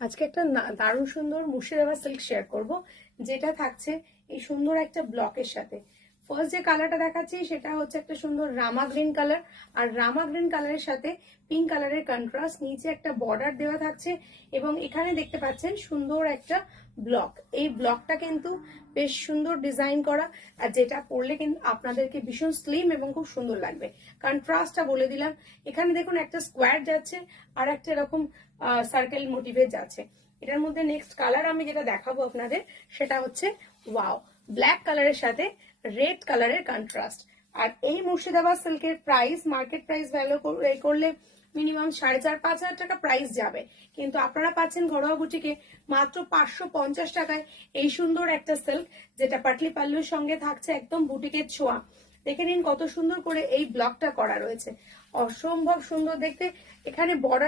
আজকে একটা দারুণ সুন্দর মুর্শিদাবাদ সিল্ক শেয়ার করব, যেটা থাকছে এই সুন্দর একটা ব্লকের সাথে। ফার্স্ট যে কালারটা দেখাচ্ছি সেটা হচ্ছে একটা সুন্দর রামা গ্রিন কালার, আর রামা গ্রিন কালারের সাথে পিঙ্ক কালারের কন্ট্রাস্ট, নিচে একটা বর্ডার দেওয়া থাকছে এবং এখানে দেখতে পাচ্ছেন সুন্দর একটা ব্লক। এই ব্লকটা কিন্তু বেশ সুন্দর ডিজাইন করা, আর যেটা পরলে কিন্তু আপনাদেরকে ভীষণ স্লিম এবং খুব সুন্দর লাগবে। কন্ট্রাস্টটা বলে দিলাম, এখানে দেখুন একটা স্কোয়ার যাচ্ছে আর একটা এরকম সার্কেল মোটিভে যাচ্ছে। এটার মধ্যে নেক্সট কালার আমি যেটা দেখাবো আপনাদের সেটা হচ্ছে ওয়াও, ব্ল্যাক কালারের সাথে রেড কালারের কন্ট্রাস্ট। আর এই মুর্শিদাবাদ সিল্কের প্রাইস মার্কেট প্রাইস ভ্যালু করলে মিনিমাম 4,500-5,000 টাকা প্রাইস যাবে, কিন্তু আপনারা পাচ্ছেন ঘরোয়া বুটিকে মাত্র 550 টাকায় এই সুন্দর একটা সিল্ক, যেটা পাটলি পাল্লুর সঙ্গে থাকছে একদম বুটিকের ছোঁয়া। দেখে নিন কত সুন্দর করে এই ব্লকটা করা রয়েছে, অসম্ভব সুন্দর দেখতে। এখানে বর্ডার